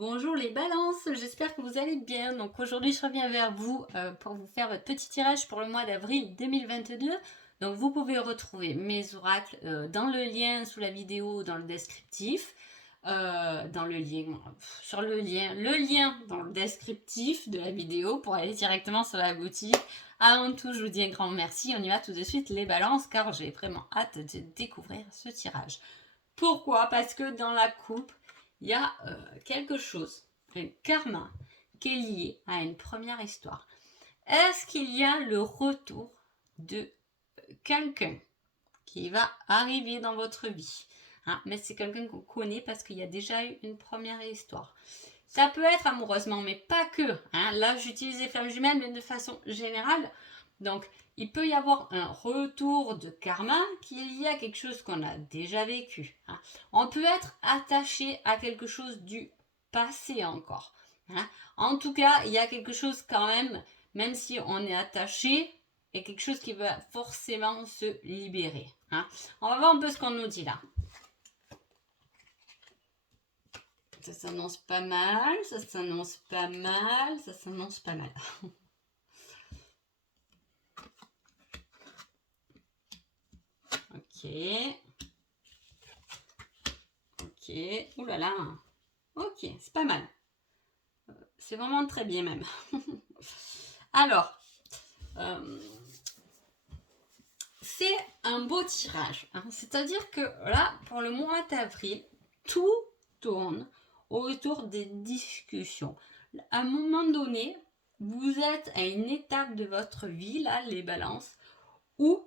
Bonjour les balances, j'espère que vous allez bien. Donc aujourd'hui je reviens vers vous pour vous faire votre petit tirage pour le mois d'avril 2022. Donc vous pouvez retrouver mes oracles dans le lien sous la vidéo, dans le descriptif, dans le lien, sur le lien dans le descriptif de la vidéo pour aller directement sur la boutique. Avant tout, je vous dis un grand merci. On y va tout de suite les balances car j'ai vraiment hâte de découvrir ce tirage. Pourquoi? Parce que dans la coupe, il y a quelque chose, un karma qui est lié à une première histoire. Est-ce qu'il y a le retour de quelqu'un qui va arriver dans votre vie, mais c'est quelqu'un qu'on connaît parce qu'il y a déjà eu une première histoire. Ça peut être amoureusement, mais pas que. Là, j'utilise les flammes jumelles, mais de façon générale. Donc, il peut y avoir un retour de karma qui est lié à quelque chose qu'on a déjà vécu. On peut être attaché à quelque chose du passé encore. En tout cas, il y a quelque chose quand même si on est attaché, il y a quelque chose qui va forcément se libérer. On va voir un peu ce qu'on nous dit là. Ça s'annonce pas mal, ça s'annonce pas mal, ça s'annonce pas mal. Ok. Ok. Ouh là là. Ok, c'est pas mal. C'est vraiment très bien même. Alors, c'est un beau tirage. C'est-à-dire que là, pour le mois d'avril, tout tourne autour des discussions. À un moment donné, vous êtes à une étape de votre vie, là, les balances, où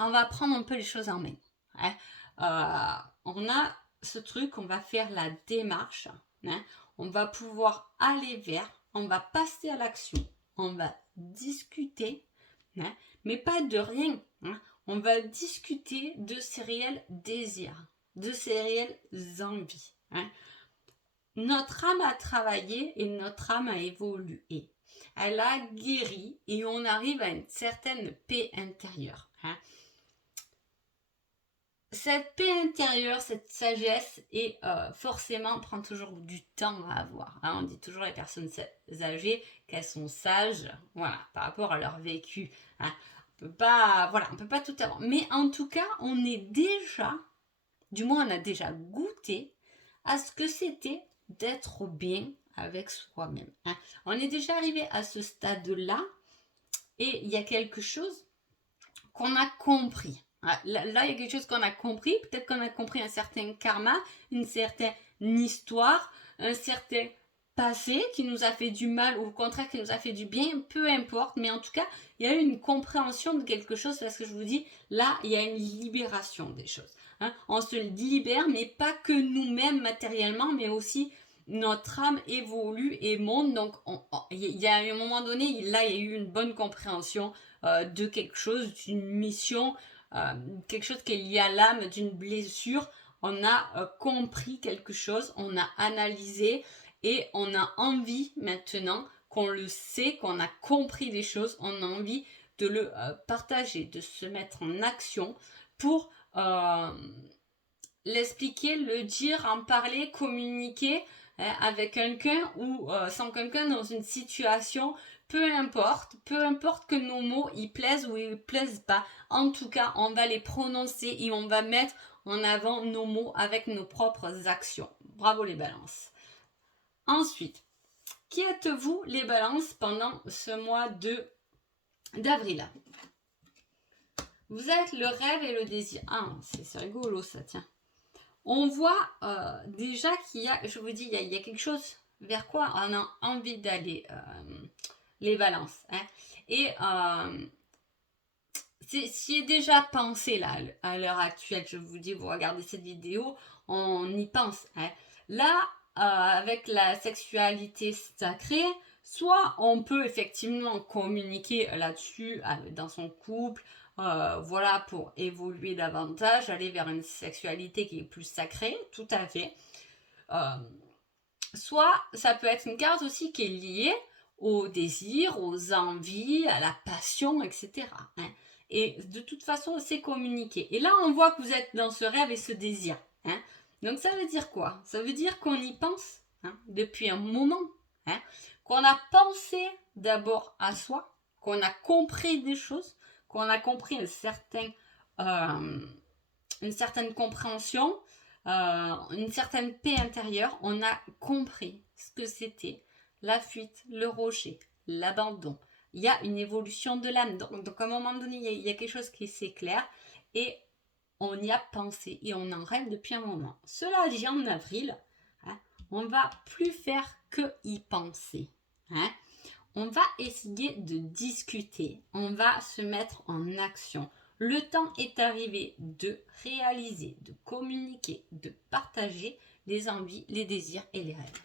on va prendre un peu les choses en main. On a ce truc, on va faire la démarche, on va pouvoir aller vers, on va passer à l'action, on va discuter, mais pas de rien. On va discuter de ses réels désirs, de ses réelles envies. Notre âme a travaillé et notre âme a évolué. Elle a guéri et on arrive à une certaine paix intérieure. Cette paix intérieure, cette sagesse, et forcément prend toujours du temps à avoir. On dit toujours les personnes âgées qu'elles sont sages, voilà, par rapport à leur vécu. On peut pas tout avoir. Mais en tout cas, on est déjà, du moins on a déjà goûté à ce que c'était d'être bien avec soi-même. On est déjà arrivé à ce stade-là et il y a quelque chose qu'on a compris. Là, il y a quelque chose qu'on a compris. Peut-être qu'on a compris un certain karma, une certaine histoire, un certain passé qui nous a fait du mal ou au contraire qui nous a fait du bien, peu importe. Mais en tout cas, il y a eu une compréhension de quelque chose parce que je vous dis, là, il y a une libération des choses. On se libère, mais pas que nous-mêmes matériellement, mais aussi notre âme évolue et monte. Donc, il y a un moment donné, là, il y a eu une bonne compréhension de quelque chose, d'une mission, quelque chose qui est lié à l'âme, d'une blessure. On a compris quelque chose, on a analysé et on a envie maintenant qu'on le sait, qu'on a compris des choses, on a envie de le partager, de se mettre en action pour l'expliquer, le dire, en parler, communiquer avec quelqu'un ou sans quelqu'un dans une situation, peu importe que nos mots ils plaisent ou ils plaisent pas. En tout cas, on va les prononcer et on va mettre en avant nos mots avec nos propres actions. Bravo les balances. Ensuite, qui êtes-vous les balances pendant ce mois d'avril? Vous êtes le rêve et le désir. C'est rigolo ça, tiens. On voit déjà qu'il y a, je vous dis, il y a quelque chose vers quoi on a envie d'aller, les balances. Et c'est déjà pensé là, à l'heure actuelle, je vous dis, vous regardez cette vidéo, on y pense. Là, avec la sexualité sacrée, soit on peut effectivement communiquer là-dessus dans son couple, voilà, pour évoluer davantage, aller vers une sexualité qui est plus sacrée, tout à fait. Soit ça peut être une carte aussi qui est liée au désir, aux envies, à la passion, etc. Et de toute façon, c'est communiqué. Et là, on voit que vous êtes dans ce rêve et ce désir. Donc ça veut dire quoi? Ça veut dire qu'on y pense depuis un moment, qu'on a pensé d'abord à soi, qu'on a compris des choses, qu'on a compris une certaine compréhension, une certaine paix intérieure. On a compris ce que c'était la fuite, le rejet, l'abandon. Il y a une évolution de l'âme. Donc à un moment donné, il y a quelque chose qui s'éclaire et on y a pensé et on en rêve depuis un moment. Cela dit, en avril, on va plus faire que y penser. On va essayer de discuter, on va se mettre en action. Le temps est arrivé de réaliser, de communiquer, de partager les envies, les désirs et les rêves.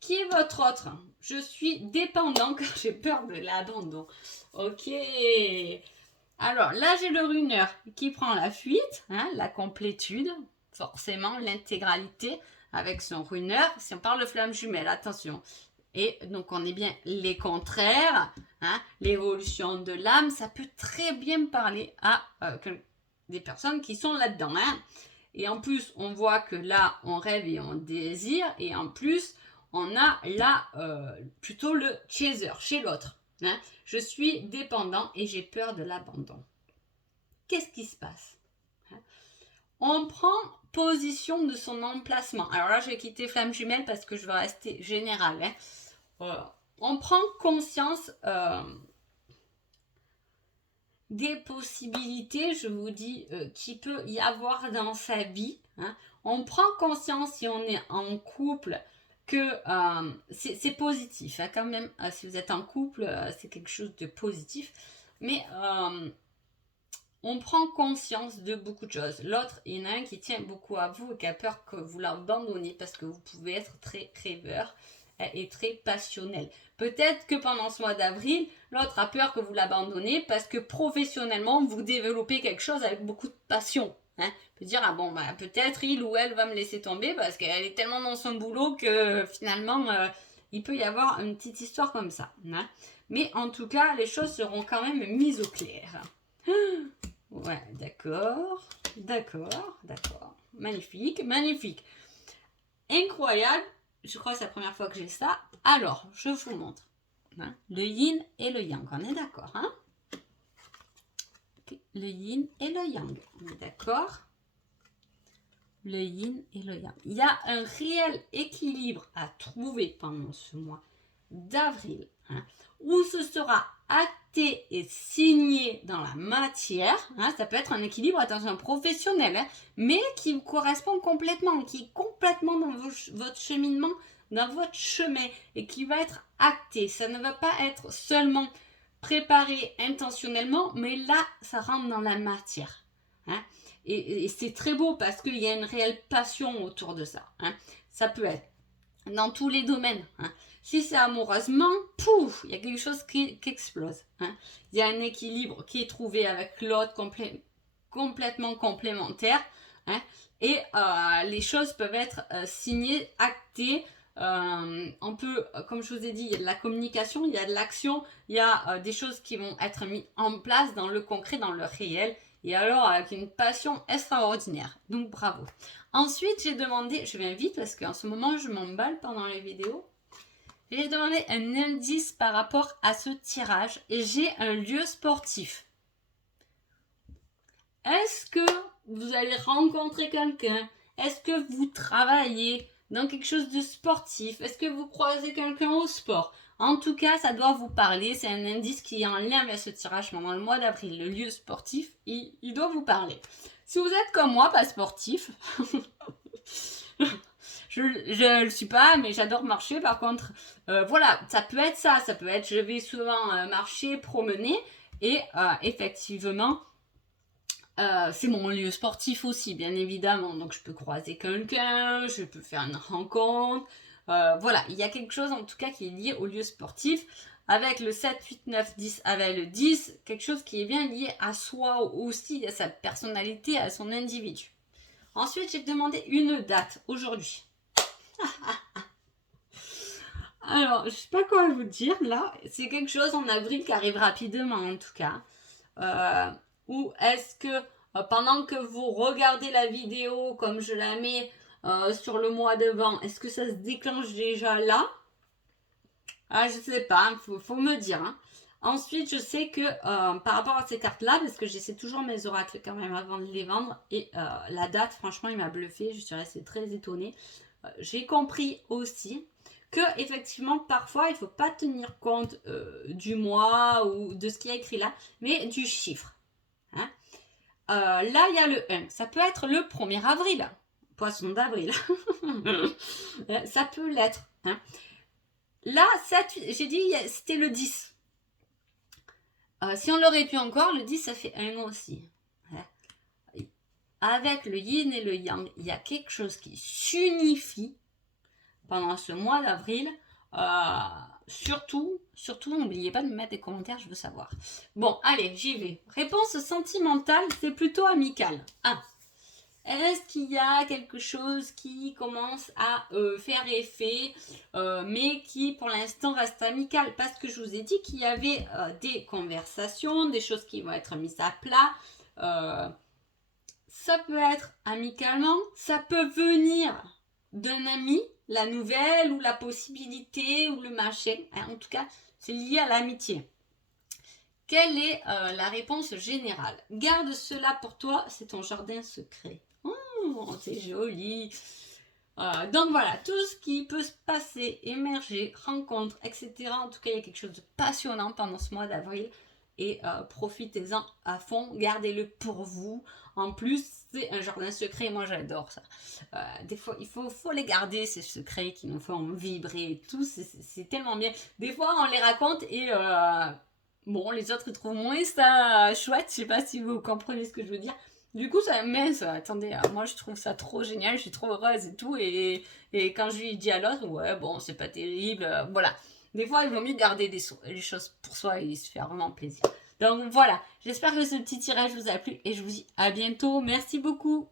Qui est votre autre? Je suis dépendant car j'ai peur de l'abandon. Ok. Alors là, j'ai le runner qui prend la fuite, la complétude, forcément l'intégralité avec son runner. Si on parle de flamme jumelle, attention. Et donc on est bien les contraires, l'évolution de l'âme, ça peut très bien parler à des personnes qui sont là-dedans. Et en plus, on voit que là, on rêve et on désire, et en plus, on a là plutôt le chaser chez l'autre. Je suis dépendant et j'ai peur de l'abandon. Qu'est-ce qui se passe? On prend position de son emplacement. Alors là, je vais quitter flamme jumelle parce que je vais rester général. On prend conscience des possibilités, je vous dis, qu'il peut y avoir dans sa vie. On prend conscience, si on est en couple, que c'est positif. Quand même, si vous êtes en couple, c'est quelque chose de positif. Mais on prend conscience de beaucoup de choses. L'autre, il y en a un qui tient beaucoup à vous et qui a peur que vous l'abandonniez parce que vous pouvez être très rêveur et très passionnel. Peut-être que pendant ce mois d'avril, l'autre a peur que vous l'abandonniez parce que professionnellement, vous développez quelque chose avec beaucoup de passion. Peut dire, peut-être il ou elle va me laisser tomber parce qu'elle est tellement dans son boulot que finalement, il peut y avoir une petite histoire comme ça. Mais en tout cas, les choses seront quand même mises au clair. Ouais, d'accord. Magnifique. Incroyable. Je crois que c'est la première fois que j'ai ça. Alors, je vous montre. Le yin et le yang, on est d'accord, okay. Le yin et le yang, on est d'accord. Le yin et le yang. Il y a un réel équilibre à trouver pendant ce mois d'avril, où ce sera acté et signé dans la matière. Ça peut être un équilibre, attention, professionnel, mais qui vous correspond complètement, qui est complètement dans votre cheminement, dans votre chemin, et qui va être acté. Ça ne va pas être seulement préparé intentionnellement, mais là, ça rentre dans la matière. Et c'est très beau parce qu'il y a une réelle passion autour de ça. Ça peut être dans tous les domaines. Si c'est amoureusement, pouf, il y a quelque chose qui explose. Il y a un équilibre qui est trouvé avec l'autre complètement complémentaire. Et les choses peuvent être signées, actées. On peut, comme je vous ai dit, il y a de la communication, il y a de l'action, il y a des choses qui vont être mises en place dans le concret, dans le réel. Et alors avec une passion extraordinaire. Donc bravo. Ensuite, j'ai demandé, je vais vite parce qu'en ce moment, je m'emballe pendant les vidéos. J'ai demandé un indice par rapport à ce tirage et j'ai un lieu sportif. Est-ce que vous allez rencontrer quelqu'un? Est-ce que vous travaillez dans quelque chose de sportif? Est-ce que vous croisez quelqu'un au sport? En tout cas, ça doit vous parler. C'est un indice qui est en lien avec ce tirage pendant le mois d'avril. Le lieu sportif, il doit vous parler. Si vous êtes comme moi, pas sportif, je ne le suis pas, mais j'adore marcher. Par contre, voilà, ça peut être ça. Ça peut être, je vais souvent marcher, promener. Et effectivement, c'est mon lieu sportif aussi, bien évidemment. Donc, je peux croiser quelqu'un, je peux faire une rencontre. Voilà, il y a quelque chose en tout cas qui est lié au lieu sportif. Avec le 7, 8, 9, 10, avec le 10, quelque chose qui est bien lié à soi aussi, à sa personnalité, à son individu. Ensuite, j'ai demandé une date, aujourd'hui. Alors, je sais pas quoi vous dire là. C'est quelque chose en avril qui arrive rapidement en tout cas. Ou est-ce que pendant que vous regardez la vidéo comme je la mets, sur le mois d'avant, est-ce que ça se déclenche déjà là? Ah, je sais pas, faut me dire. Hein. Ensuite, je sais que par rapport à ces cartes-là, parce que j'essaie toujours mes oracles quand même avant de les vendre, et la date, franchement, il m'a bluffé, je suis restée très étonnée. J'ai compris aussi que effectivement, parfois, il ne faut pas tenir compte du mois ou de ce qui est écrit là, mais du chiffre. Hein. Là, il y a le 1. Ça peut être le 1er avril, poisson d'avril. Ça peut l'être. Hein. Là, j'ai dit c'était le 10. Si on l'aurait pu encore, le 10, ça fait 1 aussi. Avec le yin et le yang, il y a quelque chose qui s'unifie pendant ce mois d'avril. Surtout, n'oubliez pas de me mettre des commentaires, je veux savoir. Bon, allez, j'y vais. Réponse sentimentale, c'est plutôt amical. Est-ce qu'il y a quelque chose qui commence à faire effet, mais qui pour l'instant reste amical? Parce que je vous ai dit qu'il y avait des conversations, des choses qui vont être mises à plat. Ça peut être amicalement, ça peut venir d'un ami, la nouvelle ou la possibilité ou le machin. En tout cas, c'est lié à l'amitié. Quelle est la réponse générale? Garde cela pour toi, c'est ton jardin secret. Oh, c'est joli. Donc voilà, tout ce qui peut se passer, émerger, rencontres, etc. En tout cas, il y a quelque chose de passionnant pendant ce mois d'avril. Et profitez-en à fond, gardez-le pour vous. En plus, c'est un jardin secret, moi j'adore ça. Des fois, il faut les garder, ces secrets qui nous font vibrer et tout, c'est tellement bien. Des fois, on les raconte et bon, les autres ils trouvent moins ça chouette, je sais pas si vous comprenez ce que je veux dire. Du coup, ça mince, attendez, moi je trouve ça trop génial, je suis trop heureuse et tout, et quand je lui dis à l'autre, ouais, bon, c'est pas terrible, voilà. Des fois, il vaut mieux garder les choses pour soi et se faire vraiment plaisir. Donc voilà, j'espère que ce petit tirage vous a plu et je vous dis à bientôt. Merci beaucoup.